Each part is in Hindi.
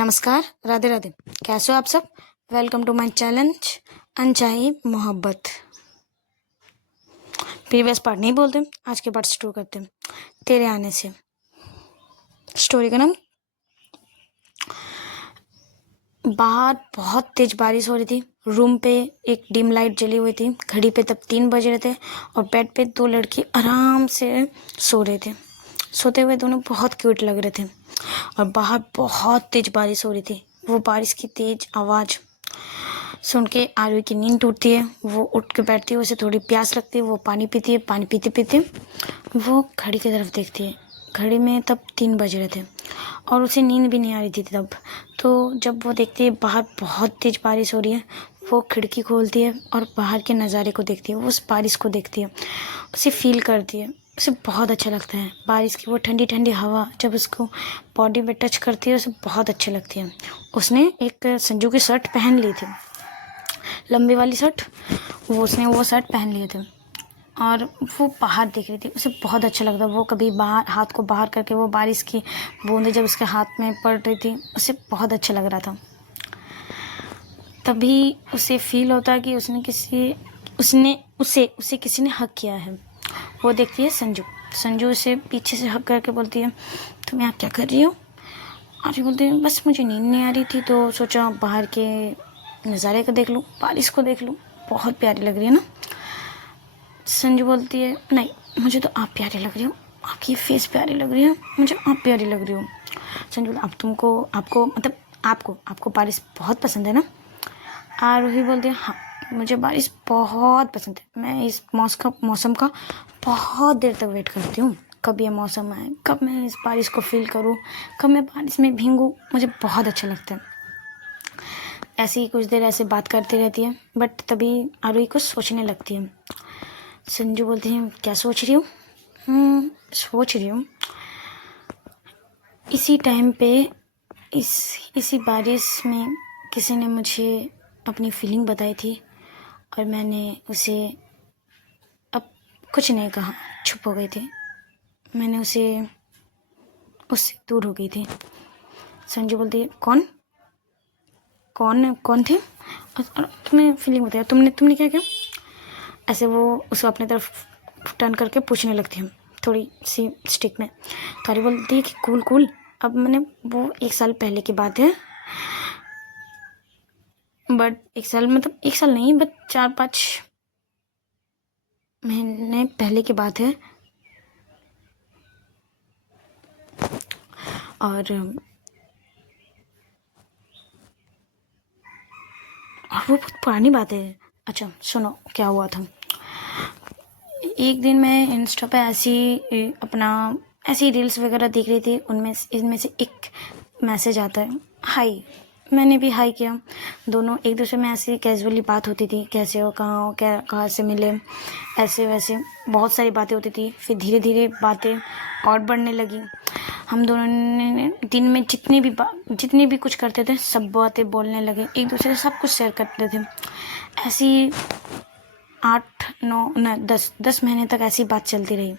नमस्कार, राधे राधे। कैसे हो आप सब? वेलकम टू माय चैलेंज अनचाही मोहब्बत। प्रीवियस पार्ट नहीं बोलते, आज के पार्ट शुरू करते हैं तेरे आने से। स्टोरी का नाम, बाहर बहुत तेज बारिश हो रही थी। रूम पे एक डिम लाइट जली हुई थी। घड़ी पे तब 3 बज रहे थे और बेड पे 2 लड़के आराम से सो रहे थे। सोते हुए दोनों बहुत क्यूट लग रहे थे और बाहर बहुत तेज बारिश हो रही थी। वो बारिश की तेज आवाज़ सुन के आरवी की नींद टूटती है। वो उठ के बैठती है, उसे थोड़ी प्यास लगती है, वो पानी पीती है। पानी पीते पीते वो घड़ी की तरफ देखती है। घड़ी में तब 3 बज रहे थे और उसे नींद भी नहीं आ रही थी तब। तो जब वो देखती है बाहर बहुत तेज बारिश हो रही है, वो खिड़की खोलती है और बाहर के नज़ारे को देखती है। वो उस बारिश को देखती है, उसे फील करती है। उसे बहुत अच्छा लगता है। बारिश की वो ठंडी ठंडी हवा जब उसको बॉडी में टच करती है, उसे बहुत अच्छी लगती है। उसने एक संजू की शर्ट पहन ली थी, लंबी वाली शर्ट। उसने वो शर्ट पहन लिए थे और वो बाहर देख रही थी। उसे बहुत अच्छा लगता। वो कभी बाहर हाथ को बाहर करके वो बारिश की बूंदें जब उसके हाथ में पड़ रही थी, उसे बहुत अच्छा लग रहा था। तभी उसे फील होता है कि उसे किसी ने हक किया है। वो देखती है संजू उसे पीछे से हक करके बोलती है, तुम यहाँ क्या कर रही हो? और बोलती है, बस मुझे नींद नहीं आ रही थी तो सोचा बाहर के नज़ारे को देख लूँ, बारिश को देख लूँ, बहुत प्यारी लग रही है ना। संजू बोलती है, नहीं, मुझे तो आप प्यारी लग रही हो, आपकी फेस प्यारी लग रही है, मुझे आप प्यारी लग रही हो। संजू, आपको बारिश बहुत पसंद है ना? आरोही बोलती है, हाँ, मुझे बारिश बहुत पसंद है। मैं इस मौसम का बहुत देर तक वेट करती हूँ। कब ये मौसम आए, कब मैं इस बारिश को फील करूँ, कब मैं बारिश में भीगूँ, मुझे बहुत अच्छा लगता है। ऐसे ही कुछ देर ऐसे बात करती रहती है, बट तभी आरोही कुछ सोचने लगती है। संजू बोलती है, क्या सोच रही हूँ? सोच रही हूँ इसी टाइम पे इसी बारिश में किसी ने मुझे अपनी फीलिंग बताई थी और मैंने उसे अब कुछ नहीं कहा, चुप हो गई थी। मैंने उससे दूर हो गई थी। संजू बोलती है, कौन थे? और तुम्हें फीलिंग बताया, तुमने क्या किया? ऐसे वो उसे अपने तरफ टर्न करके पूछने लगती है, थोड़ी सी स्टिक में। तारी बोलती है कि कूल। अब मैंने वो 1 साल पहले की बात है, बट 1 साल मतलब 1 साल नहीं, बट 4-5 महीने पहले की बात है। और वो बहुत पुरानी बात है। अच्छा सुनो, क्या हुआ था। एक दिन मैं इंस्टा पे ऐसी रील्स वगैरह देख रही थी। इनमें से एक मैसेज आता है, हाय। मैंने भी हाय किया। दोनों एक दूसरे में ऐसी कैजुअली बात होती थी, कैसे हो, कहाँ से मिले, ऐसे वैसे बहुत सारी बातें होती थी। फिर धीरे धीरे बातें और बढ़ने लगी। हम दोनों ने दिन में जितनी भी कुछ करते थे, सब बातें बोलने लगे, एक दूसरे से सब कुछ शेयर करते थे। ऐसी 10 महीने तक ऐसी बात चलती रही।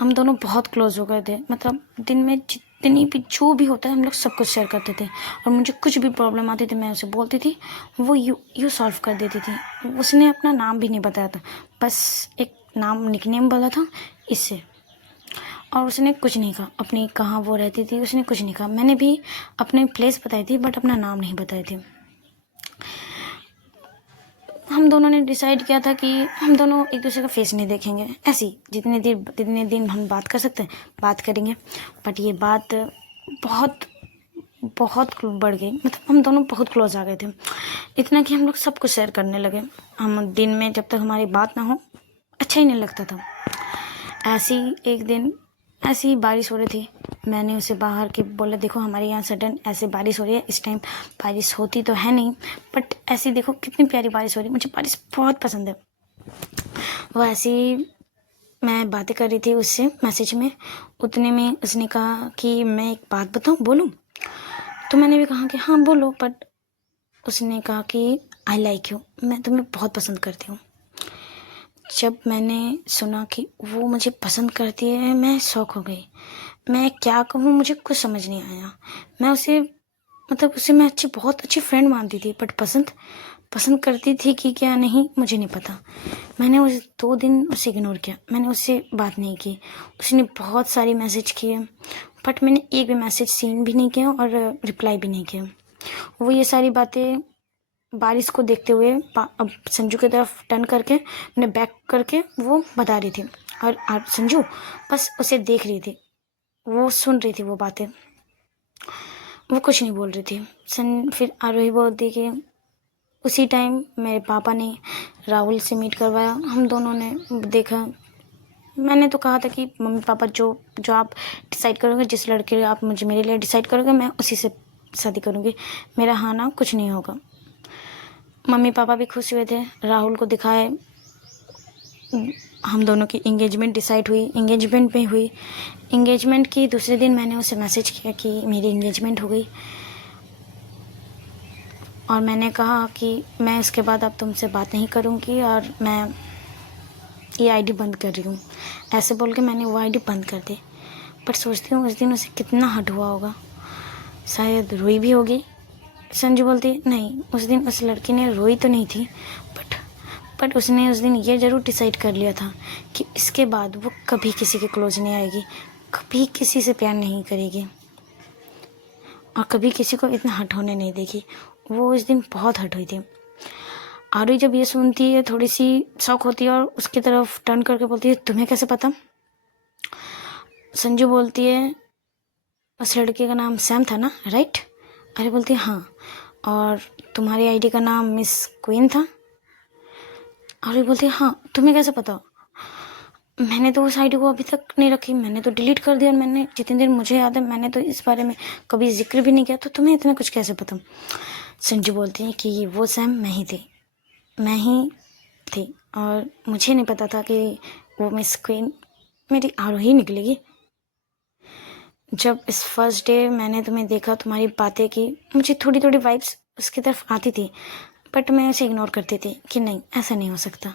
हम दोनों बहुत क्लोज हो गए थे। मतलब दिन में जितनी भी जो भी होता है, हम लोग सब कुछ शेयर करते थे। और मुझे कुछ भी प्रॉब्लम आती थी, मैं उसे बोलती थी, वो यू सॉल्व कर देती थी। उसने अपना नाम भी नहीं बताया था, बस एक निकनेम बोला था इससे। और उसने कुछ नहीं कहा, अपनी कहाँ वो रहती थी उसने कुछ नहीं कहा। मैंने भी अपनी प्लेस बताई थी, बट अपना नाम नहीं बताई थी। हम दोनों ने डिसाइड किया था कि हम दोनों एक दूसरे का फेस नहीं देखेंगे। ऐसे ही जितने दिन हम बात कर सकते हैं बात करेंगे। बट ये बात बहुत बहुत बढ़ गई। मतलब हम दोनों बहुत क्लोज आ गए थे, इतना कि हम लोग सब कुछ शेयर करने लगे। हम दिन में जब तक हमारी बात ना हो, अच्छा ही नहीं लगता था। ऐसे ही एक दिन ऐसी ही बारिश हो रही थी। मैंने उसे बाहर के बोला, देखो हमारे यहाँ सडन ऐसे बारिश हो रही है। इस टाइम बारिश होती तो है नहीं, बट ऐसी देखो कितनी प्यारी बारिश हो रही है, मुझे बारिश बहुत पसंद है। वो ऐसी मैं बातें कर रही थी उससे मैसेज में। उतने में उसने कहा कि मैं एक बात बताऊँ, बोलूँ? तो मैंने भी कहा कि हाँ बोलो। बट उसने कहा कि आई लाइक यू, मैं तुम्हें बहुत पसंद करती हूँ। जब मैंने सुना कि वो मुझे पसंद करती है, मैं शॉक हो गई। मैं क्या कहूँ, मुझे कुछ समझ नहीं आया। मैं उसे मतलब उसे मैं बहुत अच्छी फ्रेंड मानती थी, बट पसंद करती थी कि क्या नहीं मुझे नहीं पता। मैंने उस 2 दिन उसे इग्नोर किया, मैंने उससे बात नहीं की। उसने बहुत सारे मैसेज किए, बट मैंने एक भी मैसेज सीन भी नहीं किया और रिप्लाई भी नहीं किया। वो ये सारी बातें बारिश को देखते हुए अब संजू की तरफ टर्न करके मैंने बैक करके वो बता रही थी, और संजू बस उसे देख रही थी, वो सुन रही थी वो बातें, वो कुछ नहीं बोल रही थी। फिर आरोही बोलती कि उसी टाइम मेरे पापा ने राहुल से मीट करवाया, हम दोनों ने देखा। मैंने तो कहा था कि मम्मी पापा जो आप डिसाइड करोगे, जिस लड़के आप मुझे मेरे लिए डिसाइड करोगे, मैं उसी से शादी करूँगी, मेरा हाँ ना कुछ नहीं होगा। मम्मी पापा भी खुश हुए थे, राहुल को दिखाए, हम दोनों की इंगेजमेंट डिसाइड हुई, इंगेजमेंट में हुई। इंगेजमेंट की दूसरे दिन मैंने उसे मैसेज किया कि मेरी इंगेजमेंट हो गई, और मैंने कहा कि मैं इसके बाद अब तुमसे बात नहीं करूँगी और मैं ये आईडी बंद कर रही हूँ। ऐसे बोल के मैंने वो आईडी बंद कर दी। पर सोचती हूँ उस दिन उसे कितना हर्ट हुआ होगा, शायद रोई भी होगी। संजू बोलती नहीं, उस दिन उस लड़की ने रोई तो नहीं थी, बट उसने उस दिन ये ज़रूर डिसाइड कर लिया था कि इसके बाद वो कभी किसी के क्लोज नहीं आएगी, कभी किसी से प्यार नहीं करेगी, और कभी किसी को इतना हर्ट होने नहीं देगी। वो उस दिन बहुत हर्ट हुई थी। आरुई जब ये सुनती है थोड़ी सी शॉक होती है और उसकी तरफ टर्न करके बोलती है तुम्हें कैसे पता? संजू बोलती है उस लड़के का नाम सैम था ना, राइट? अरे बोलती है हाँ, और तुम्हारी आईडी का नाम मिस क्वीन था? आरुई बोलती है हाँ, तुम्हें कैसे पता? मैंने तो उस आईडी को अभी तक नहीं रखी, मैंने तो डिलीट कर दिया, और मैंने जितनी देर मुझे याद है मैंने तो इस बारे में कभी जिक्र भी नहीं किया, तो तुम्हें इतना कुछ कैसे पता? संजू बोलती है कि वो सैम मैं ही थी, और मुझे नहीं पता था कि वो मिस क्वीन मेरी आरोही निकलेगी। जब इस फर्स्ट डे मैंने तुम्हें देखा, तुम्हारी बातें की, मुझे थोड़ी थोड़ी वाइब्स उसकी तरफ आती थी, बट मैं उसे इग्नोर करती थी कि नहीं ऐसा नहीं हो सकता।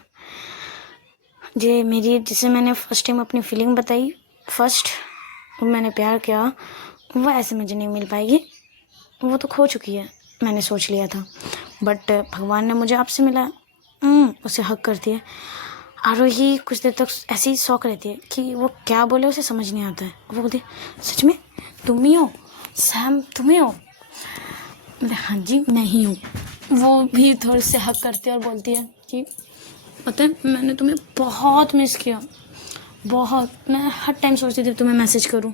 जिसे मैंने फर्स्ट टाइम अपनी फीलिंग बताई, फर्स्ट मैंने प्यार किया, वो ऐसे मुझे नहीं मिल पाएगी, वो तो खो चुकी है, मैंने सोच लिया था। बट भगवान ने मुझे आपसे मिला। उसे हक करती है। आरोही कुछ देर तक ऐसी ही शौक रहती है कि वो क्या बोले उसे समझ नहीं आता है। वो बोलती है सच में तुम ही हो सैम, तुम ही हो? हाँ जी मैं ही हूँ। वो भी थोड़े से हक करती है और बोलती है कि पता है मैंने तुम्हें बहुत मिस किया, बहुत। मैं हर टाइम सोचती थी तुम्हें मैसेज करूं,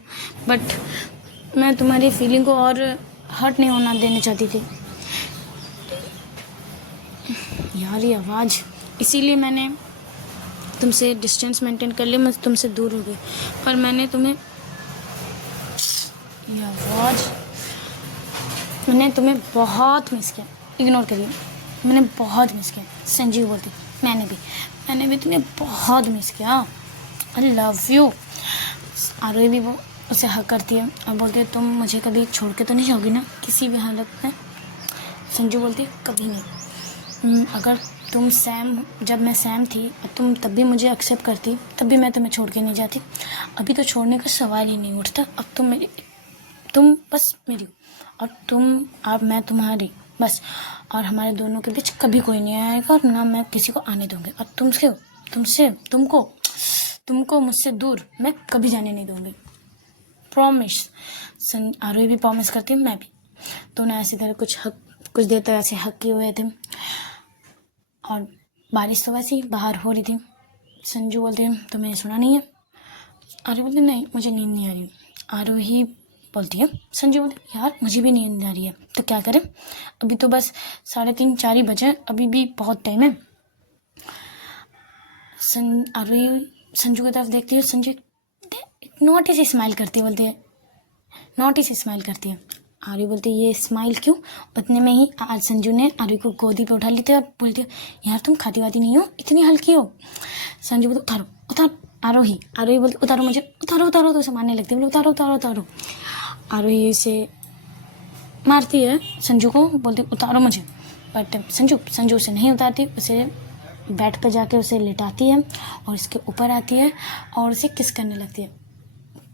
बट मैं तुम्हारी फीलिंग को और हर्ट नहीं होना देना चाहती थी। यार ये आवाज़, इसीलिए मैंने तुमसे डिस्टेंस मेंटेन कर लिया, मैं तुमसे दूर हो गई, पर मैंने तुम्हें, ये आवाज़, मैंने तुम्हें बहुत मिस किया, इग्नोर करिए, मैंने बहुत मिस किया। संजीव बोलती मैंने भी तुम्हें बहुत मिस किया, आई लव यू। आरोही भी वो उसे हक करती है और बोलती है तुम मुझे कभी छोड़ के तो नहीं जाओगी ना किसी भी हालत में? संजू बोलती है कभी नहीं। अगर तुम जब मैं सैम थी तुम तब भी मुझे एक्सेप्ट करती, तब भी मैं तुम्हें छोड़ के नहीं जाती। अभी तो छोड़ने का सवाल ही नहीं उठता। अब तुम बस मेरी और मैं तुम्हारी बस, और हमारे दोनों के बीच कभी कोई नहीं आएगा और ना मैं किसी को आने दूंगी, और तुमको मुझसे दूर मैं कभी जाने नहीं दूंगी, प्रॉमिस। आरोही भी प्रॉमिस करती है, मैं भी। दोनों ऐसी तरह कुछ देर तक ऐसे हक किए हुए थे, और बारिश तो वैसे ही बाहर हो रही थी। संजू बोलते हैं तुम्हें सुना नहीं है? आरोही बोलती नहीं मुझे नींद नहीं आ रही। आरोही बोलती है, संजू बोलती यार मुझे भी नींद आ रही है, तो क्या करें? अभी तो बस 3:30 4 ही बजे, अभी भी बहुत टाइम है। आरोही संजू की तरफ देखती है, संजू नोटिस स्माइल करती है, बोलती है नोटिस स्माइल करती है। आरोही बोलती है ये स्माइल क्यों? उतने में ही आज संजू ने आरोही को गोदी पे उठा ली थी और बोलती है यार तुम खाती वाती नहीं हो, इतनी हल्की हो। संजू बोलती उतारो आरोही बोलती उतारो मुझे, उतारो तो उसे मारने लगती है, उतारो। आरोही से मारती है संजू को, बोलती उतारो मुझे, बट संजू उसे नहीं उतारती, उसे बेड पर जाके उसे लिटाती है और इसके ऊपर आती है और उसे किस करने लगती है।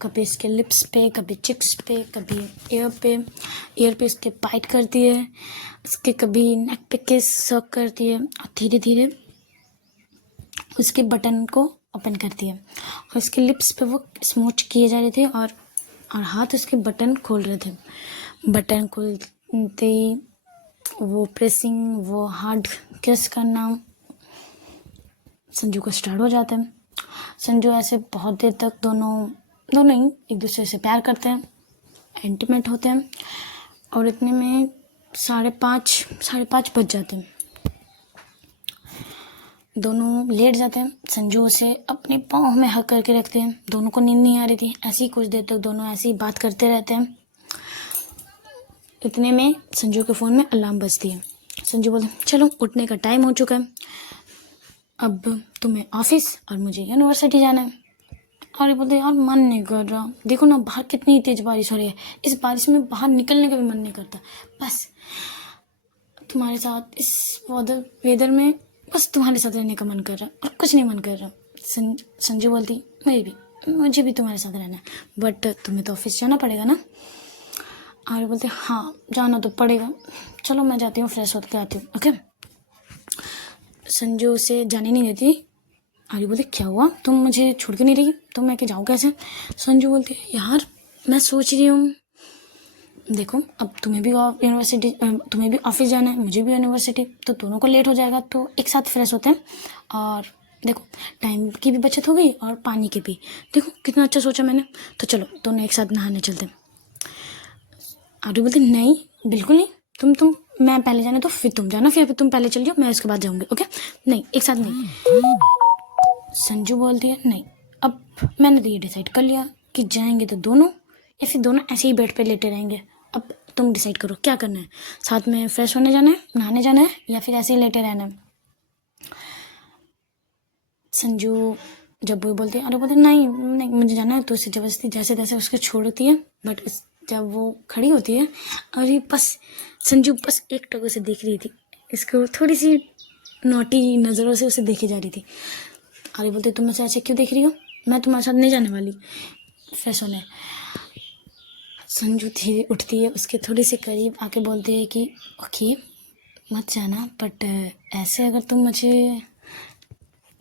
कभी इसके लिप्स पे, कभी चिक्स पे, कभी ईयर पे इसके बाइट करती है, इसके कभी नेक पे किस सक करती है और धीरे धीरे उसके बटन को ओपन करती है और इसके लिप्स पे वो स्मूच किए जा रहे थे और हाथ उसके बटन खोल रहे थे। बटन खोलते ही वो प्रेसिंग, वो हार्ड किस करना संजू को स्टार्ट हो जाता है। संजू ऐसे बहुत देर तक दोनों ही एक दूसरे से प्यार करते हैं, इंटीमेट होते हैं और इतने में 5:30 बज जाते हैं। दोनों लेट जाते हैं। संजू उसे अपने पाँव में हक करके रखते हैं। दोनों को नींद नहीं आ रही थी। ऐसे ही कुछ देर तक दोनों ऐसे ही बात करते रहते हैं। इतने में संजू के फ़ोन में अलार्म बजती है। संजू बोलते चलो उठने का टाइम हो चुका है, अब तुम्हें ऑफिस और मुझे यूनिवर्सिटी जाना है। और ये बोलते यार मन नहीं कर रहा, देखो ना बाहर कितनी तेज बारिश हो रही है, इस बारिश में बाहर निकलने का भी मन नहीं करता, बस तुम्हारे साथ इस वेदर में बस तुम्हारे साथ रहने का मन कर रहा और कुछ नहीं मन कर रहा। संजू बोलती मुझे भी तुम्हारे साथ रहना है, बट तुम्हें तो ऑफिस जाना पड़ेगा ना। और बोलते हाँ जाना तो पड़ेगा, चलो मैं जाती हूँ, फ्रेश होकर आती हूँ। ओके। संजू उसे जाने नहीं देती। आर्य बोलते क्या हुआ, तुम मुझे छोड़ के नहीं रही, तो मैं के जाऊँ कैसे। संजू बोलती यार मैं सोच रही हूँ, देखो अब तुम्हें भी ऑफिस जाना है, मुझे भी यूनिवर्सिटी, तो दोनों को लेट हो जाएगा, तो एक साथ फ्रेश होते हैं और देखो टाइम की भी बचत हो गई और पानी की भी। देखो कितना अच्छा सोचा मैंने, तो चलो दोनों एक साथ नहाने चलते हैं। आर्य बोलते नहीं बिल्कुल नहीं, तुम मैं पहले जाना तो फिर तुम जाना, फिर तुम पहले चल जाओ, मैं उसके बाद जाऊँगी। ओके नहीं एक साथ नहीं। संजू बोलती है नहीं, अब मैंने तो ये डिसाइड कर लिया कि जाएंगे तो दोनों या फिर दोनों ऐसे ही बेड पे लेटे रहेंगे। अब तुम डिसाइड करो क्या करना है, साथ में फ्रेश होने जाना है, नहाने जाना है, या फिर ऐसे ही लेटे रहना है। संजू जब वो बोलती है अरे बोलते नहीं मुझे जाना है, तो उसे जबरदस्ती जैसे तैसे उसको छोड़ती है। बट जब वो खड़ी होती है और ये बस संजू बस एक टक से देख रही थी, इसको थोड़ी सी नोटी नज़रों से उसे देखी जा रही थी। अरे बोलते तुम मुझे ऐसे क्यों देख रही हो, मैं तुम्हारे साथ नहीं जाने वाली फ्रेश होने। संजू धीरे उठती है, उसके थोड़ी से करीब आके बोलती है कि ओके मत जाना, बट ऐसे अगर तुम मुझे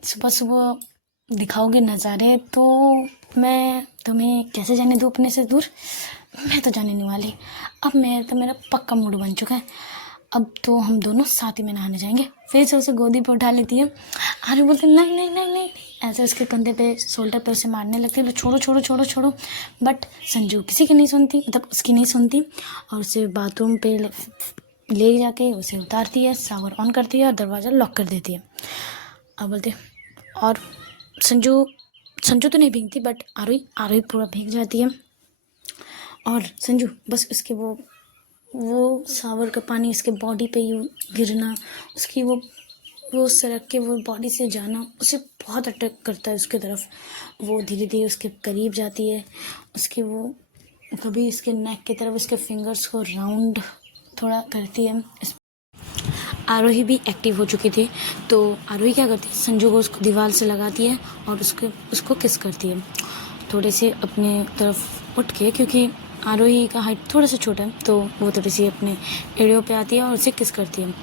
सुबह सुबह दिखाओगे नज़ारे तो मैं तुम्हें कैसे जाने दूँ अपने से दूर। मैं तो जाने नहीं वाली, अब मेरा पक्का मूड बन चुका है, अब तो हम दोनों साथ ही में नहाने जाएंगे। फिर से उसे गोदी पर उठा लेती है। आर्य बोलते नहीं नहीं नहीं नहीं, ऐसे उसके कंधे पे शोल्डर पे उसे मारने लगती है, छोड़ो छोड़ो छोड़ो छोड़ो। बट संजू किसी की नहीं सुनती, मतलब उसकी नहीं सुनती, और उसे बाथरूम पे ले जाके उसे उतारती है, शावर ऑन करती है और दरवाज़ा लॉक कर देती है। अब बोलते और संजू तो नहीं भीगती, बट आरोही पूरा भीग जाती है। और संजू बस उसके वो शावर का पानी उसके बॉडी पे गिरना, उसकी वो सड़क के वो बॉडी से जाना उसे बहुत अट्रैक्ट करता है उसकी तरफ। वो धीरे धीरे उसके करीब जाती है, उसके वो कभी इसके नेक की तरफ उसके फिंगर्स को राउंड थोड़ा करती है। आरोही भी एक्टिव हो चुकी थी, तो आरोही क्या करती है, संजू को उसको दीवार से लगाती है और उसको किस करती है थोड़े से अपने तरफ उठ के, क्योंकि आरोही का हाइट थोड़ा सा छोटा है, तो वो थोड़ी सी अपने एड़ियों पे आती है और उसे किस करती है।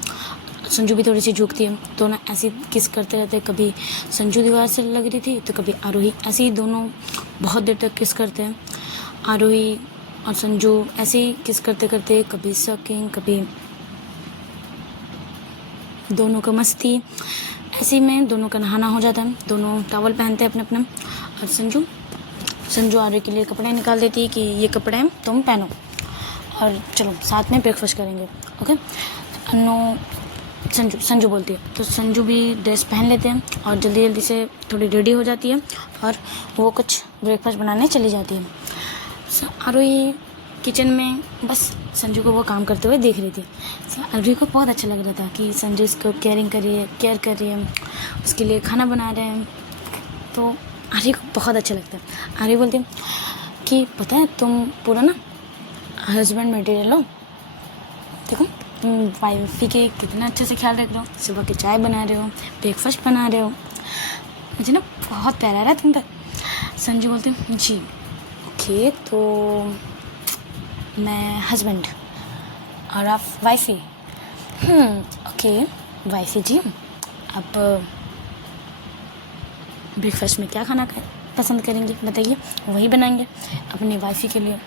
संजू भी थोड़ी सी झुकती है, दोनों ऐसे किस करते रहते हैं। कभी संजू दीवार से लग रही थी तो कभी आरोही, ऐसे ही दोनों बहुत देर तक किस करते हैं। आरोही और संजू ऐसे ही किस करते करते कभी सकिंग, कभी दोनों का मस्ती, ऐसे में दोनों का नहाना हो जाता है। दोनों टॉवल पहनते हैं अपने अपने, और संजू आर्य के लिए कपड़े निकाल देती है कि ये कपड़े हैं तुम पहनो और चलो साथ में ब्रेकफास्ट करेंगे। ओके संजू बोलती है, तो संजू भी ड्रेस पहन लेते हैं और जल्दी जल्दी से थोड़ी रेडी हो जाती है और वो कुछ ब्रेकफास्ट बनाने चली जाती है। आरोही किचन में बस संजू को वो काम करते हुए देख रही थी। आरोही को बहुत अच्छा लग रहा था कि संजू इसको केयर कर रही है, उसके लिए खाना बना रहे हैं, तो आर्य को बहुत अच्छा लगता है। आर्य बोलती है कि पता है तुम पूरा ना हस्बैंड मटेरियल हो, देखो तुम वाइफ के कितना अच्छे से ख्याल रख रहे हो, सुबह की चाय बना रहे हो, ब्रेकफास्ट बना रहे हो, मुझे ना बहुत प्यारा आ रहा है तुम पर। संजू बोलते हैं जी ओके, तो मैं हस्बैंड और आप वाइफी। ओके वाइफी जी, आप ब्रेकफास्ट में क्या खाना पसंद करेंगे बताइए, वही बनाएंगे अपनी वाइफी के लिए।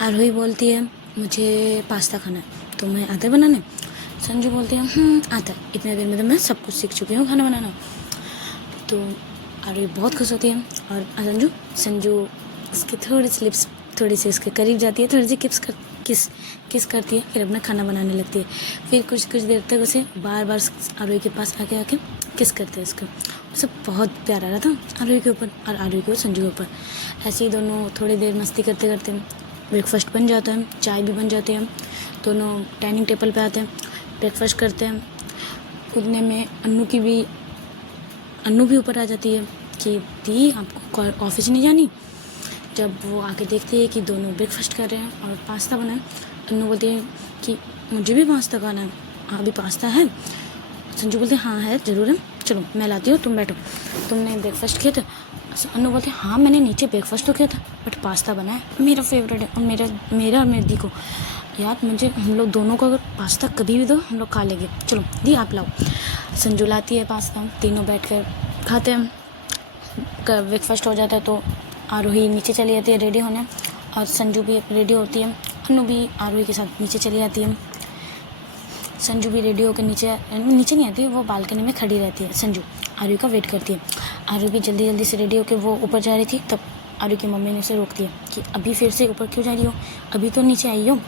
आरोही बोलती है मुझे पास्ता खाना है, तो मैं आता है बनाने। संजू बोलती है आता है, इतने दिन में तो मैं सब कुछ सीख चुकी हूँ खाना बनाना। तो आरोही बहुत खुश होती है और संजू उसकी थोड़ी सी लिप्स थोड़ी सी उसके करीब जाती है, थोड़ी सी किस करती है, फिर अपना खाना बनाने लगती है। फिर कुछ देर तक उसे बार बार आरोही के पास आके किस करते हैं उसको। उसे बहुत प्यार आ रहा था आरोही के ऊपर और आरोही को संजू के ऊपर। ऐसे ही दोनों थोड़ी देर मस्ती करते करते ब्रेकफास्ट बन जाता है, चाय भी बन जाती है। दोनों डाइनिंग टेबल पे आते हैं, ब्रेकफास्ट करते हैं। उतने में अन्नू भी ऊपर आ जाती है कि दी आपको ऑफिस नहीं जानी। जब वो आके देखती है कि दोनों ब्रेकफास्ट कर रहे हैं और पास्ता बना है, अन्नू बोलती है कि मुझे भी पास्ता खाना है। हाँ अभी पास्ता है। संजू बोलते हाँ है, ज़रूर है, चलो मैं लाती हूँ, तुम बैठो। तुमने ब्रेकफास्ट किया था? अन्नू बोलते हाँ मैंने नीचे ब्रेकफास्ट तो किया था, बट पास्ता बना है, मेरा फेवरेट है और मेरा और मेरी दी को यार मुझे हम लोग दोनों को अगर पास्ता कभी भी दो हम लोग खा लेंगे, चलो दी आप लाओ। संजू लाती है पास्ता, तीनों बैठ कर खाते हैं। ब्रेकफास्ट हो जाता है तो आरोही नीचे चली जाती है रेडी होने और संजू भी रेडी होती है। अन्नू भी आरोही के साथ नीचे चली जाती है। संजू भी रेडी होकर नीचे नहीं आती, वो बालकनी में खड़ी रहती है। संजू आरोही का वेट करती है। आरोही भी जल्दी से रेडी होकर वो ऊपर जा रही थी, तब आरोही की मम्मी ने उसे रोक दिया कि अभी फिर से ऊपर क्यों जा रही हो, अभी तो नीचे आई हो।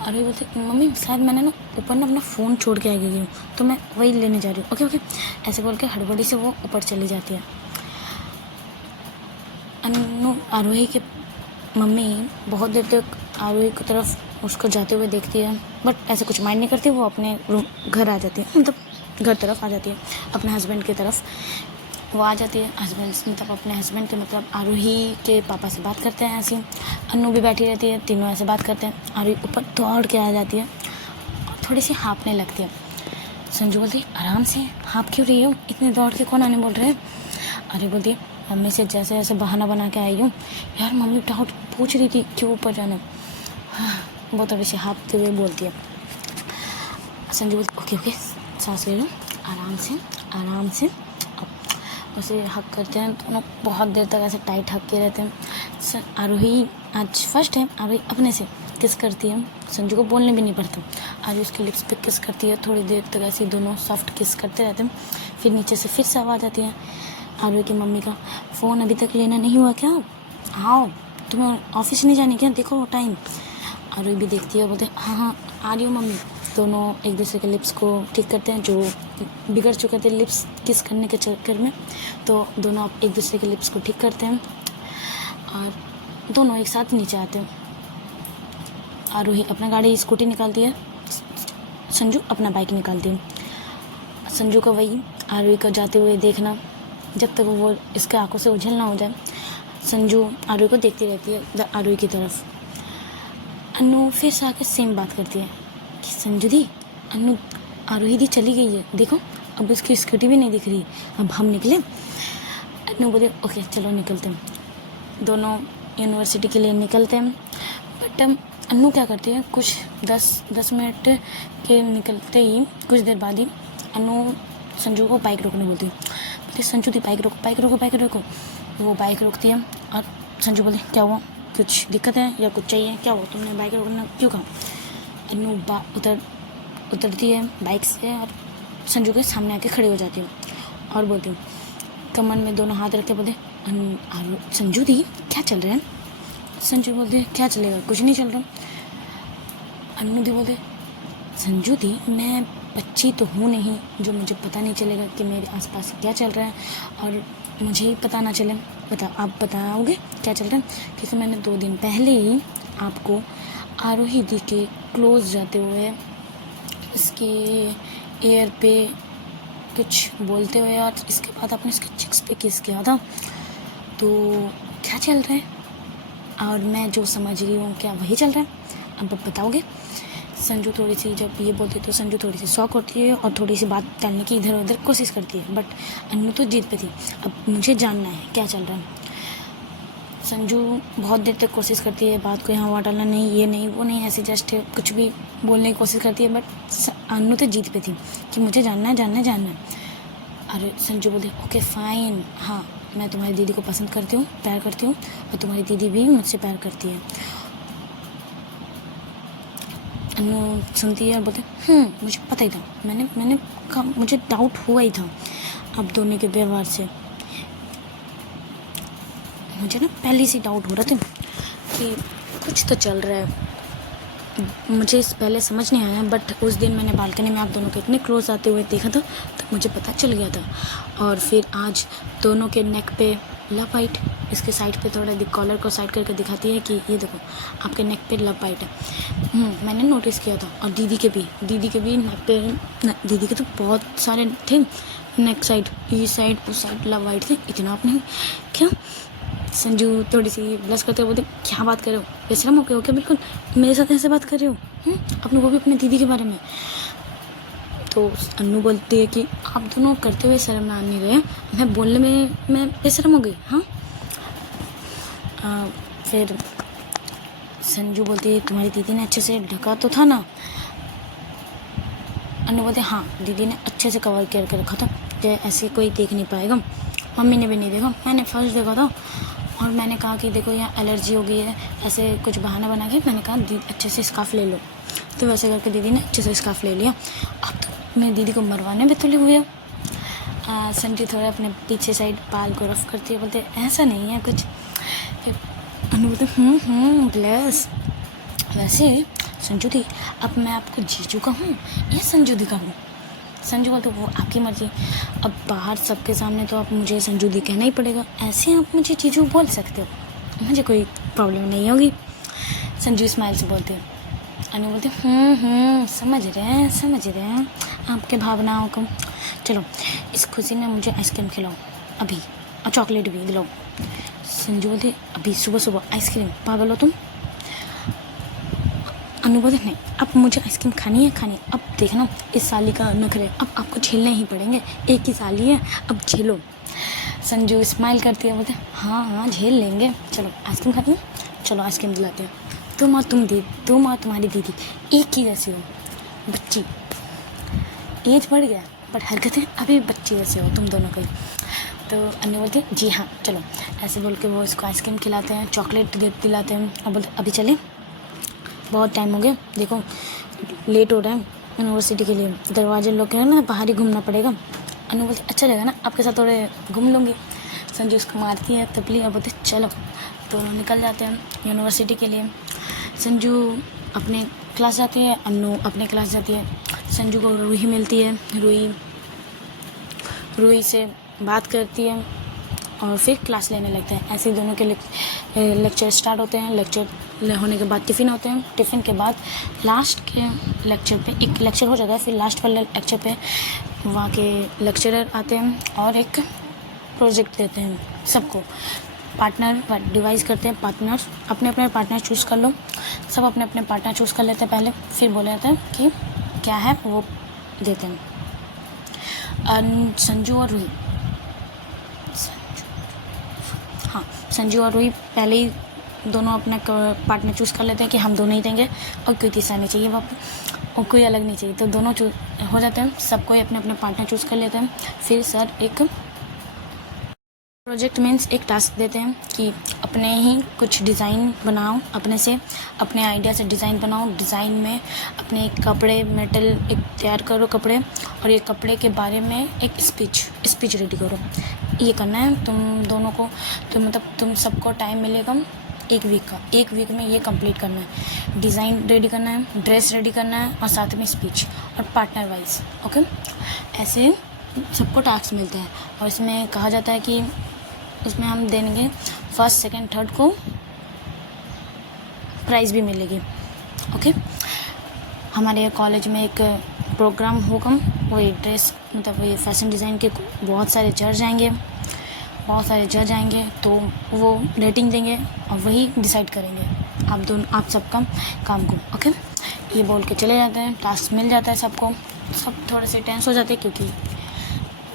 आरोही बोलती मम्मी शायद मैंने ऊपर अपना फ़ोन छोड़ के आ गई हूँ, तो मैं वही लेने जा रही हूँ। ओके ऐसे बोल के हड़बड़ी से वो ऊपर चली जाती है। अन्नू आरोही के मम्मी बहुत देर तक आरोही की तरफ उसको जाते हुए देखती है, बट ऐसे कुछ माइंड नहीं करती। वो अपने घर आ जाती है, मतलब घर तरफ आ जाती है, अपने हस्बैंड की तरफ वो आ जाती है। अपने हस्बैंड के मतलब आरोही के पापा से बात करते हैं। ऐसे अन्नू भी बैठी रहती है, तीनों ऐसे बात करते हैं। आरोही ऊपर दौड़ के आ जाती है और थोड़ी सी हाँफने लगती है। संजू बोलती आराम से हाँफ क्यों रही हो, इतने दौड़ के कौन आने बोल रहे हैं। आरोही बोलती मम्मी से जैसे बहाना बना के आई हूँ यार, मम्मी डाउट पूछ रही थी क्यों ऊपर जाना। वो थोड़ी सी हाँफते हुए बोलती है। संजू बोलती ओके सांस ले लो आराम से उसे हक करते हैं। दोनों बहुत देर तक ऐसे टाइट हक के रहते हैं। आरोही आज फर्स्ट टाइम आरोही अपने से किस करती है, संजू को बोलने भी नहीं पड़ता। आरोही उसके लिप्स पे किस करती है, थोड़ी देर तक ऐसे दोनों सॉफ्ट किस करते रहते हैं। फिर नीचे से फिर से आवाज़ आती है आरोही की मम्मी का, फ़ोन अभी तक लेना नहीं हुआ क्या, आओ तुम्हें ऑफिस नहीं जाने क्या, देखो टाइम। आरोही भी देखती है, बोलते हाँ आ रही हूँ मम्मी। दोनों एक दूसरे के लिप्स को ठीक करते हैं, जो बिगड़ चुके थे लिप्स किस करने के चक्कर में, तो दोनों एक दूसरे के लिप्स को ठीक करते हैं और दोनों एक साथ नीचे आते हैं। आरोही अपना गाड़ी स्कूटी निकालती है, संजू अपना बाइक निकालती है। संजू का वही आरोही का जाते हुए देखना, जब तक वो इसके आंखों से उछल ना हो जाए। संजू आरोही को देखती रहती है आरोही की तरफ। अन्नू फिर से आकर सेम बात करती है कि संजू दी अन्नू आरोही दी चली गई है, देखो अब उसकी स्कूटी भी नहीं दिख रही, अब हम निकले। अन्नू बोले ओके चलो निकलते हैं। दोनों यूनिवर्सिटी के लिए निकलते हैं, बट अन्नू क्या करती है, कुछ 10 मिनट के निकलते ही कुछ देर बाद ही अन्नू संजू को बाइक रोकने बोलती है। बोलती संजू दी बाइक रोको। वो बाइक रोकती है और संजू बोलते क्या हुआ, कुछ दिक्कत है या कुछ चाहिए, क्या हुआ, तुमने बाइक रोकना क्यों कहा। अन्नू उतरती है बाइक से और संजू के सामने आके खड़ी हो जाती है और बोलती हूँ कमर में दोनों हाथ रख के बोलते संजू दी क्या चल रहा है। संजू बोलते क्या चलेगा, कुछ नहीं चल रहा। अन्नू दी बोलते संजू दी मैं बच्ची तो हूँ नहीं जो मुझे पता नहीं चलेगा कि मेरे आसपास क्या चल रहा है और मुझे ही पता ना चले। आप बताओगे क्या चल रहा है, क्योंकि मैंने 2 दिन पहले ही आपको आरोही दी के क्लोज जाते हुए इसके एयर पे कुछ बोलते हुए और इसके बाद आपने इसके चिक्स पे किस किया था, तो क्या चल रहा है और मैं जो समझ रही हूँ क्या वही चल रहा है, अब बताओगे। संजू थोड़ी सी जब ये बोलती तो संजू थोड़ी सी शॉक होती है और थोड़ी सी बात टालने की इधर उधर कोशिश करती है, बट अन्नू तो जीत पे थी, अब मुझे जानना है क्या चल रहा है। संजू बहुत देर तक कोशिश करती है बात को यहाँ वहाँ डालना, नहीं ये नहीं वो नहीं, ऐसे जस्ट कुछ भी बोलने की कोशिश करती है, बट अन्नू तो जीत पे थी कि मुझे जानना है जानना है जानना है। अरे संजू बोलती ओके फाइन, हाँ मैं तुम्हारी दीदी को पसंद करती हूँ, प्यार करती हूँ, और तुम्हारी दीदी भी मुझसे प्यार करती है। अन्नू सुनती है और बोलते मुझे पता ही था, मैंने कहा, मुझे डाउट हुआ ही था अब दोनों के व्यवहार से। मुझे ना पहले से डाउट हो रहा था कि कुछ तो चल रहा है, मुझे इस पहले समझ नहीं आया, बट उस दिन मैंने बालकनी में आप दोनों के इतने क्लोज आते हुए देखा था तो मुझे पता चल गया था। और फिर आज दोनों के नेक पे लव बाइट, इसके साइड पे थोड़ा कॉलर को साइड करके दिखाती है कि ये देखो आपके नेक पे लव बाइट है। मैंने नोटिस किया था, और दीदी के भी नेक पे, दीदी के तो बहुत सारे थे नेक साइड, ये साइड उस साइड लव बाइट थे, इतना आपने क्या। संजू थोड़ी सी ब्लश करते हुए बोलते क्या बात कर रहे हो, बेशरम हो क्या बिल्कुल मेरे साथ ऐसे बात कर रहे हो अपने, वो भी अपने दीदी के बारे में। तो अन्नू बोलती है कि आप दोनों करते हुए शर्म ना नहीं गए, मैं बोलने में मैं बेशरम हो गई। हाँ फिर संजू बोलती है तुम्हारी दीदी ने अच्छे से ढका तो था ना। अन्नू बोलते हाँ दीदी ने अच्छे से कवर करके रखा था, कि ऐसे कोई देख नहीं पाएगा, मम्मी ने भी नहीं देखा, मैंने फर्स्ट देखा था। और मैंने कहा कि देखो यहाँ एलर्जी हो गई है, ऐसे कुछ बहाना बना के मैंने कहा अच्छे से स्कार्फ ले लो, तो वैसे करके दीदी ने अच्छे से स्कार्फ ले लिया। अब तो मैं दीदी को मरवाने में तुले हुए। संजू थोड़ा अपने पीछे साइड बाल को रफ करती है, बोलते ऐसा नहीं है कुछ। फिर अनु बोलते ब्लेस, वैसे संजू दी अब मैं आपको जीजू का हूँ या संजू दी का हूँ। संजू बोलते वो आपकी मर्जी, अब बाहर सबके सामने तो आप मुझे संजू दी कहना ही पड़ेगा, ऐसे आप मुझे जीजू बोल सकते हो, मुझे कोई प्रॉब्लम नहीं होगी। संजू स्माइल से बोलते हैं। अनु बोलते समझ रहे हैं आपके भावनाओं को। चलो इस खुशी में मुझे आइसक्रीम खिलाओ अभी, और चॉकलेट भी दिलाओ। संजू बोलते अभी सुबह सुबह आइसक्रीम, पागल हो तुम। अनु बोलते नहीं अब मुझे आइसक्रीम खानी है। अब देखना इस साली का नखरे अब आपको झेलने ही पड़ेंगे, एक ही साली है अब झेलो। संजू स्माइल करती है, बोलते हाँ झेल लेंगे, चलो आइसक्रीम खाते हैं, चलो आइसक्रीम दिलाते हैं। तुम और तुम्हारी दीदी एक ही जैसी हो, बच्ची, एज बढ़ गया बट हरकतें अभी बच्ची जैसे हो तुम दोनों की। तो अन्नू बोलते जी हाँ चलो, ऐसे बोल के वो इसको आइसक्रीम खिलाते हैं, चॉकलेट दिलाते हैं, और बोलते अभी चले, बहुत टाइम हो गया, देखो लेट हो रहा है यूनिवर्सिटी के लिए, दरवाजे लोग कह रहे हैं ना बाहर ही घूमना पड़ेगा। अन्नू बोलते अच्छा रहेगा ना आपके साथ थोड़े घूम लूँगी। संजू उसको मारती है तबली, और बोलते चलो, दोनों निकल जाते हैं यूनिवर्सिटी के लिए। संजू अपने क्लास जाती है, अन्नू अपने क्लास जाती है। संजू को रूही मिलती है, रूही से बात करती है और फिर क्लास लेने लगते हैं। ऐसे ही दोनों के लेक्चर स्टार्ट होते हैं। लेक्चर होने के बाद टिफ़िन होते हैं, टिफ़िन के बाद लास्ट के लेक्चर पे एक लेक्चर हो जाता है, फिर लास्ट वाले लेक्चर पे वहाँ के लेक्चरर आते हैं और एक प्रोजेक्ट देते हैं सबको, पार्टनर डिवाइस करते हैं, पार्टनर अपने अपने पार्टनर चूज़ कर लो, सब अपने अपने पार्टनर चूज़ कर लेते हैं पहले, फिर बोले जाते हैं कि क्या है वो देते हैं। संजू और रूही, हाँ संजू और रूही पहले ही दोनों अपना पार्टनर चूज़ कर लेते हैं कि हम दोनों ही देंगे और कोई तीसरा नहीं चाहिए और कोई अलग नहीं चाहिए, तो दोनों हो जाते हैं, सबको अपने अपने पार्टनर चूज़ कर लेते हैं। फिर सर एक प्रोजेक्ट मीन्स एक टास्क देते हैं कि अपने ही कुछ डिज़ाइन बनाओ, अपने से अपने आइडिया से डिज़ाइन बनाओ, डिज़ाइन में अपने कपड़े मेटल एक तैयार करो कपड़े, और ये कपड़े के बारे में एक स्पीच रेडी करो। ये करना है तुम दोनों को, तो मतलब तुम सबको टाइम मिलेगा एक वीक का, एक वीक में ये कंप्लीट करना है, डिज़ाइन रेडी करना है, ड्रेस रेडी करना है और साथ में स्पीच और पार्टनर वाइज। ओके, ऐसे सबको टास्क मिलते हैं और इसमें कहा जाता है कि उसमें हम देंगे फर्स्ट सेकंड थर्ड को प्राइज़ भी मिलेगी। ओके, हमारे कॉलेज में एक प्रोग्राम होगा, वही ड्रेस मतलब वही फैशन डिज़ाइन के बहुत सारे जज आएंगे तो वो रेटिंग देंगे और वही डिसाइड करेंगे आप सबका काम को। ओके, ये बोल के चले जाते हैं, टास्क मिल जाता है सबको, सब थोड़े से टेंस हो जाते हैं क्योंकि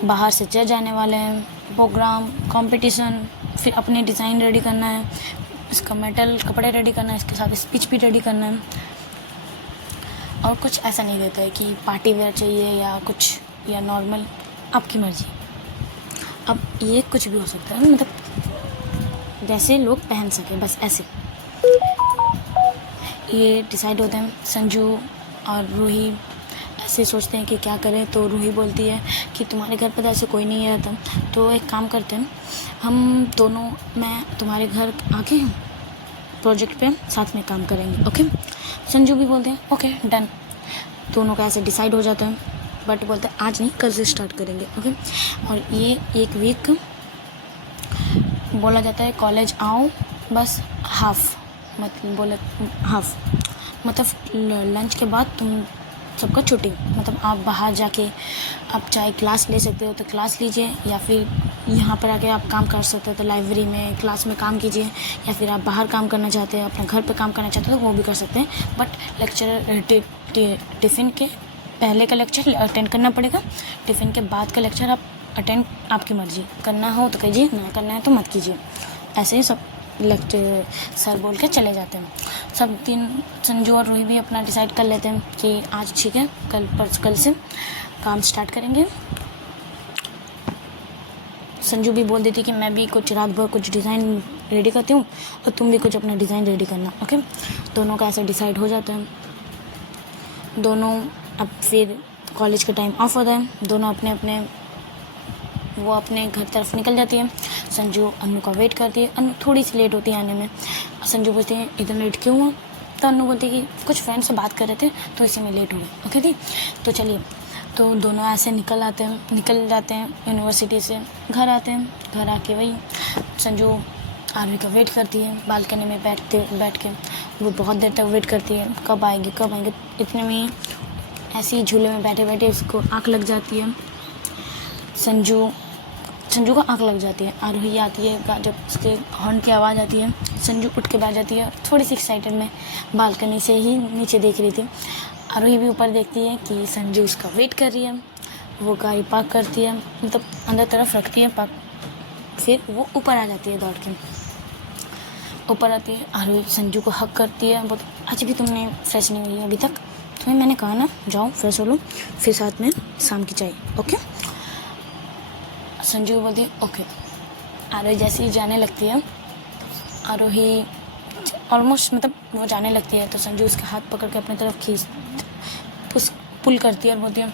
बाहर से जज आने वाले हैं, प्रोग्राम कंपटीशन फिर अपने डिज़ाइन रेडी करना है, इसका मेटल कपड़े रेडी करना है, इसके साथ स्पीच भी रेडी करना है। और कुछ ऐसा नहीं देता है कि पार्टी वेयर चाहिए या कुछ या नॉर्मल, आपकी मर्ज़ी। अब ये कुछ भी हो सकता है, मतलब जैसे लोग पहन सकें, बस ऐसे। ये डिसाइड होते हैं। संजू और रूही ऐसे सोचते हैं कि क्या करें, तो रूही बोलती है कि तुम्हारे घर पर तो ऐसे कोई नहीं रहता, तो एक काम करते हैं, हम दोनों, मैं तुम्हारे घर आके प्रोजेक्ट पे साथ में काम करेंगे, ओके। संजू भी बोलते हैं ओके डन। दोनों का ऐसे डिसाइड हो जाता है, बट बोलते हैं आज नहीं, कल से स्टार्ट करेंगे, ओके। और ये एक वीक बोला जाता है कॉलेज आओ बस हाफ, मतलब बोले हाफ मतलब लंच के बाद तुम सबका छुट्टी, मतलब आप बाहर जाके आप चाहे क्लास ले सकते हो तो क्लास लीजिए, या फिर यहाँ पर आके आप काम कर सकते हो तो लाइब्रेरी में क्लास में काम कीजिए, या फिर आप बाहर काम करना चाहते हैं, अपने घर पे काम करना चाहते हो तो वो भी कर सकते हैं। बट लेक्चर टिफ़िन के पहले का लेक्चर अटेंड करना पड़ेगा, टिफ़िन के बाद का लेक्चर आप अटेंड आपकी मर्ज़ी, करना हो तो कीजिए, ना करना है तो मत कीजिए। ऐसे ही सब लेक्चर सर बोल के चले जाते हैं। सब दिन संजू और रूही भी अपना डिसाइड कर लेते हैं कि आज ठीक है, कल से काम स्टार्ट करेंगे। संजू भी बोल देती कि मैं भी कुछ रात भर कुछ डिज़ाइन रेडी करती हूँ और तुम भी कुछ अपना डिज़ाइन रेडी करना, ओके। दोनों का ऐसा डिसाइड हो जाता है। दोनों अब फिर कॉलेज का टाइम ऑफ होता है, दोनों अपने घर तरफ निकल जाती है। संजू अनु का वेट करती है, अनु थोड़ी सी लेट होती है आने में। संजू पूछती है इतना लेट क्यों हुआ, तो अनु बोलती है कि कुछ फ्रेंड से बात कर रहे थे तो इसी में लेट हो गए, ओके थी। तो चलिए, तो दोनों ऐसे निकल जाते हैं यूनिवर्सिटी से, घर आते हैं। घर आके वही संजू आरवी का वेट करती है, बालकनी में बैठ के वो बहुत देर तक वेट करती है, कब आएंगे। इतने में ऐसे ही झूले में बैठे बैठे उसको आँख लग जाती है। संजू को आँख लग जाती है। आरोही आती है, जब उसके हॉर्न की आवाज़ आती है संजू उठ के बैठ जाती है, थोड़ी सी एक्साइटेड में बालकनी से ही नीचे देख रही थी। आरोही भी ऊपर देखती है कि संजू उसका वेट कर रही है। वो गाड़ी पार्क करती है, मतलब अंदर तरफ रखती है पार्क, फिर वो ऊपर आ जाती है दौड़ के। ऊपर आती है, आरोही संजू को हक करती है, बोलती आज भी तुमने फ्रेश नहीं हुई अभी तक, तुम्हें मैंने कहा ना जाओ फ्रेश हो लो, फिर साथ में शाम की चाय, ओके। संजू बोलती है ओके। आरोही जैसे ही जाने लगती है, आरोही ऑलमोस्ट मतलब वो जाने लगती है, तो संजू उसके हाथ पकड़ के अपनी तरफ पुल करती है और बोलती है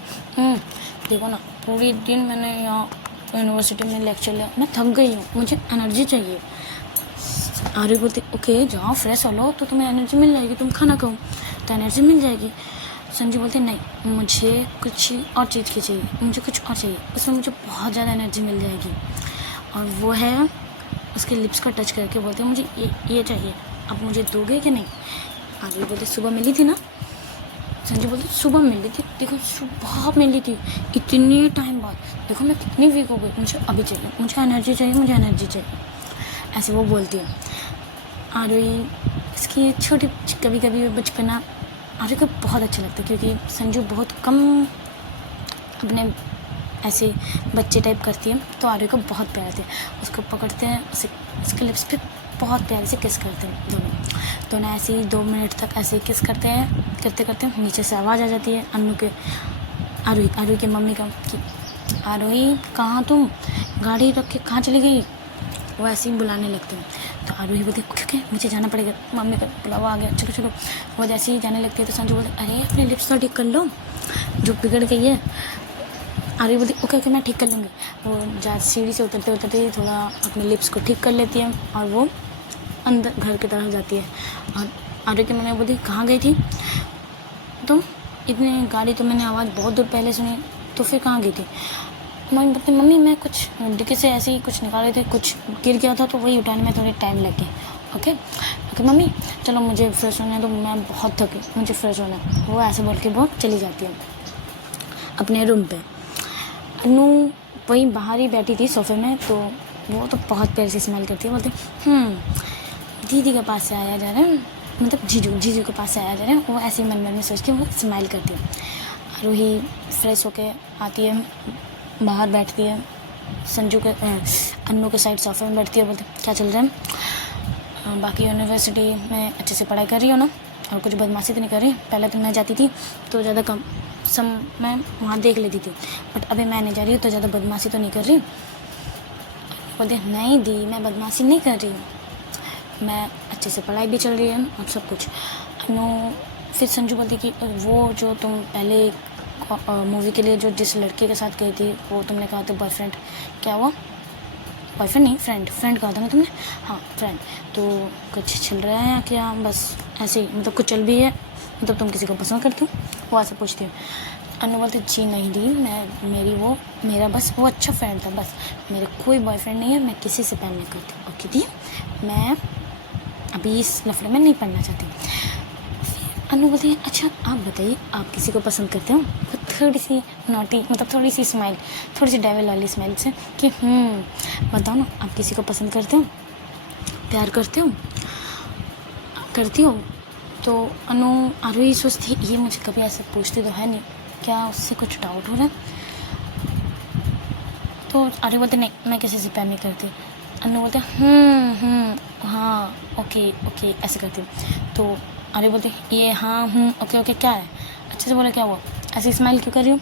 देखो ना, पूरी दिन मैंने यहाँ यूनिवर्सिटी में लेक्चर लिया, मैं थक गई हूँ, मुझे एनर्जी चाहिए। आरोही बोलती ओके जाओ फ्रेश हो लो तो तुम्हें एनर्जी मिल जाएगी, तुम खाना खाओ तो एनर्जी मिल जाएगी। संजू बोलते नहीं, मुझे कुछ और चीज़ की चाहिए, मुझे कुछ और चाहिए, उसमें मुझे बहुत ज़्यादा एनर्जी मिल जाएगी। और वो है उसके लिप्स का टच करके बोलते हैं मुझे ये चाहिए, अब मुझे दोगे कि नहीं। आरोही बोलते सुबह मिली थी ना। संजू बोलते सुबह मिली थी, देखो सुबह मिली थी, इतने टाइम बाद, देखो मैं कितनी वीक हो गई, मुझे अभी चाहिए, मुझे एनर्जी चाहिए। ऐसे वो बोलती है। आरोही इसकी छोटी कभी कभी बचपना आरोही को बहुत अच्छा लगता है, क्योंकि संजू बहुत कम अपने ऐसे बच्चे टाइप करती है, तो आरोही को बहुत प्यार आती है। उसको पकड़ते हैं, उसके लिप्स पे बहुत प्यार से किस करते हैं दोनों ऐसे ही 2 मिनट तक ऐसे ही किस करते हैं। नीचे से आवाज़ आ जाती है आरोही की मम्मी का कि आरोही कहाँ तुम, गाड़ी रख के कहाँ चली गई। वो ऐसे ही बुलाने लगते हैं, तो आरोही बोलती ओके मुझे जाना पड़ेगा, मम्मी का बुलावा आ गया, चलो। वो जैसे ही जाने लगती है तो संजू बोलते अरे अपने लिप्स तो ठीक कर लो जो बिगड़ गई है। आरोही बोलती ओके मैं ठीक कर लूँगी। वो सीढ़ी से उतरते थोड़ा अपने लिप्स को ठीक कर लेती है और वो अंदर घर की तरफ जाती है। और आरोही की मम्मी बोलती कहाँ गई थी तुम, इतनी गाड़ी तो मैंने आवाज़ बहुत दूर पहले सुनी, तो फिर कहाँ गई थी। मम्मी बोलती मम्मी मैं कुछ डिक्की से ऐसे ही कुछ निकाल रही थी, कुछ गिर गया था तो वही उठाने में थोड़ी टाइम लग गया। ओके मम्मी चलो मुझे फ्रेश होना है, तो मैं बहुत थकी, मुझे फ्रेश होना है। वो ऐसे बोल के वो चली जाती है अपने रूम पे। अनु वहीं बाहर ही बैठी थी सोफे में, तो वो तो बहुत प्यार से स्माइल करती है, बोलती दीदी के पास से आया जा रहा है, मतलब जीजू के पास से आया जा रहा है। वो ऐसे ही मन में सोच के वो स्माइल करती है। आरोही फ्रेश होके आती है, बाहर बैठती है, संजू के अन्नू के साइड सोफे में बैठती है, बोलती क्या चल रहा है, बाकी यूनिवर्सिटी में अच्छे से पढ़ाई कर रही हो ना, और कुछ बदमाशी तो नहीं कर रही। पहले तो मैं जाती थी तो ज़्यादा कम मैं वहाँ देख लेती थी, बट अभी मैं नहीं जा रही हूँ तो ज़्यादा बदमाशी तो नहीं कर रही। बोलते नहीं दी, मैं बदमाशी नहीं कर रही हूँ, मैं अच्छे से पढ़ाई भी चल रही है और सब कुछ। अनु फिर संजू बोलती कि वो जो तुम पहले मूवी के लिए जो जिस लड़के के साथ गई थी, वो तुमने कहा था बॉयफ्रेंड, क्या हुआ? बॉयफ्रेंड नहीं, फ्रेंड कहा था ना तुमने? हाँ फ्रेंड। तो कुछ चल रहा है या क्या? बस ऐसे ही, मतलब कुछ चल भी है, मतलब तुम किसी को पसंद करती हो? वो ऐसे पूछती है। अनु बोलती जी नहीं दी, मेरा बस वो अच्छा फ्रेंड था, बस मेरे कोई बॉयफ्रेंड नहीं है, मैं किसी से प्यार नहीं करती। ओके दी, मैं अभी इस लफड़े में नहीं पढ़ना चाहती। अनु बोलती है अच्छा आप बताइए, आप किसी को पसंद करते हो? थोड़ी सी नॉटी, मतलब थोड़ी सी स्माइल, थोड़ी सी डेविल वाली स्माइल से कि बताओ ना, आप किसी को पसंद करते हो, प्यार करते हो, करती हो? तो अनु आरोही सोचती ये मुझे कभी ऐसे पूछती तो है नहीं, क्या उससे कुछ डाउट हो रहा है? तो आरोही बोलते नहीं, मैं किसी से प्यार नहीं करती। अनु बोलते हाँ ओके ऐसे करती। तो आरोही बोलते ये हाँ ओके क्या है? अच्छे से बोला क्या हुआ, ऐसे स्माइल क्यों कर रही हूँ?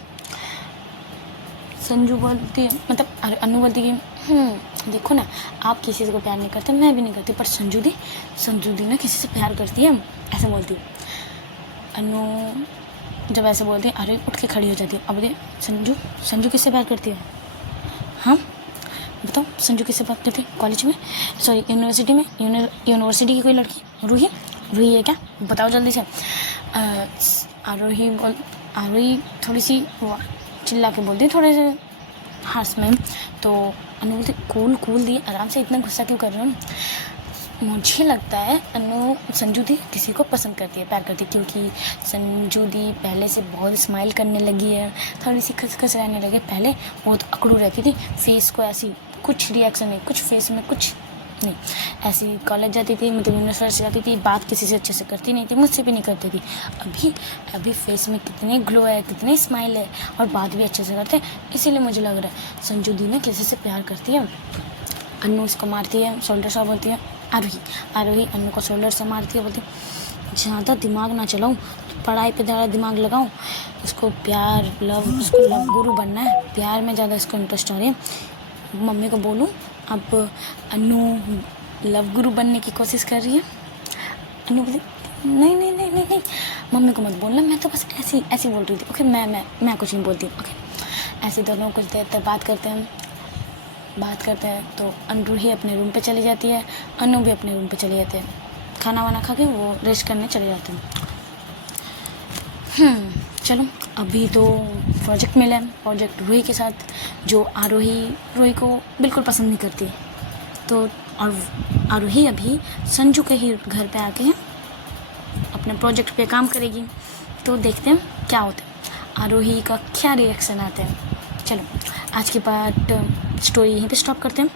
संजू बोलती है, मतलब अनु बोलती कि देखो ना, आप किसी से को प्यार नहीं करते, मैं भी नहीं करती, पर संजू दी ना किसी से प्यार करती है, ऐसे बोलती है। अनु जब ऐसे बोलती है अरे उठ के खड़ी हो जाती है। अब बोलती संजू किससे प्यार करती है? हाँ बताओ, संजू किससे बात करती है? कॉलेज में, सॉरी यूनिवर्सिटी में, यूनिवर्सिटी की कोई लड़की? रूही है क्या? बताओ जल्दी से। आरोही थोड़ी सी चिल्ला के बोलती है, थोड़े से हंस में। तो अनु बोलती कूल दी, आराम से, इतना गुस्सा क्यों कर रहे हो? मुझे लगता है अनु संजू दी किसी को पसंद करती है, प्यार करती है, क्योंकि संजू दी पहले से बहुत स्माइल करने लगी है, थोड़ी सी खस रहने लगी। पहले बहुत अकड़ू रहती थी, फेस को ऐसी कुछ रिएक्शन नहीं, कुछ फेस में कुछ नहीं, ऐसी कॉलेज जाती थी, मतलब यूनिवर्सिटी जाती थी, बात किसी से अच्छे से करती नहीं थी, मुझसे भी नहीं करती थी। अभी फेस में कितने ग्लो है, कितने स्माइल है, और बात भी अच्छे से करते हैं। इसीलिए मुझे लग रहा है संजू दी ना किसी से प्यार करती है। अनु उसको मारती है, शोल्डर से बोलती है आरोही अनु को शोल्डर से मारती है, बोलती ज़्यादा दिमाग ना चलाऊँ, पढ़ाई पे ज़्यादा दिमाग लगाऊँ, उसको लव गुरु बनना है, प्यार में ज़्यादा इसको इंटरेस्ट आ रही है। मम्मी को बोलूँ अब अनु लव गुरु बनने की कोशिश कर रही है? अनु बोली नहीं मम्मी को मत बोलना, मैं तो बस ऐसी बोल रही थी। ओके मैं कुछ नहीं बोलती। ओके ऐसे दोनों कुछ देर तक बात करते हैं तो रूही अपने रूम पे चली जाती है, अनु भी अपने रूम पे चले जाते हैं, खाना वाना खा के वो रेस्ट करने चले जाते हैं। चलो अभी तो प्रोजेक्ट मिला है, प्रोजेक्ट रूही के साथ, जो रूही को बिल्कुल पसंद नहीं करती, तो और आरोही अभी संजू के ही घर पे आके अपने प्रोजेक्ट पे काम करेगी। तो देखते हैं क्या होता है, आरोही का क्या रिएक्शन आता है। चलो आज की पार्ट स्टोरी यहीं पे स्टॉप करते हैं।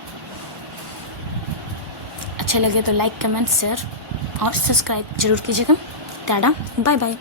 अच्छा लगे तो लाइक, कमेंट, शेयर और सब्सक्राइब जरूर कीजिएगा। Ta ta, bye bye.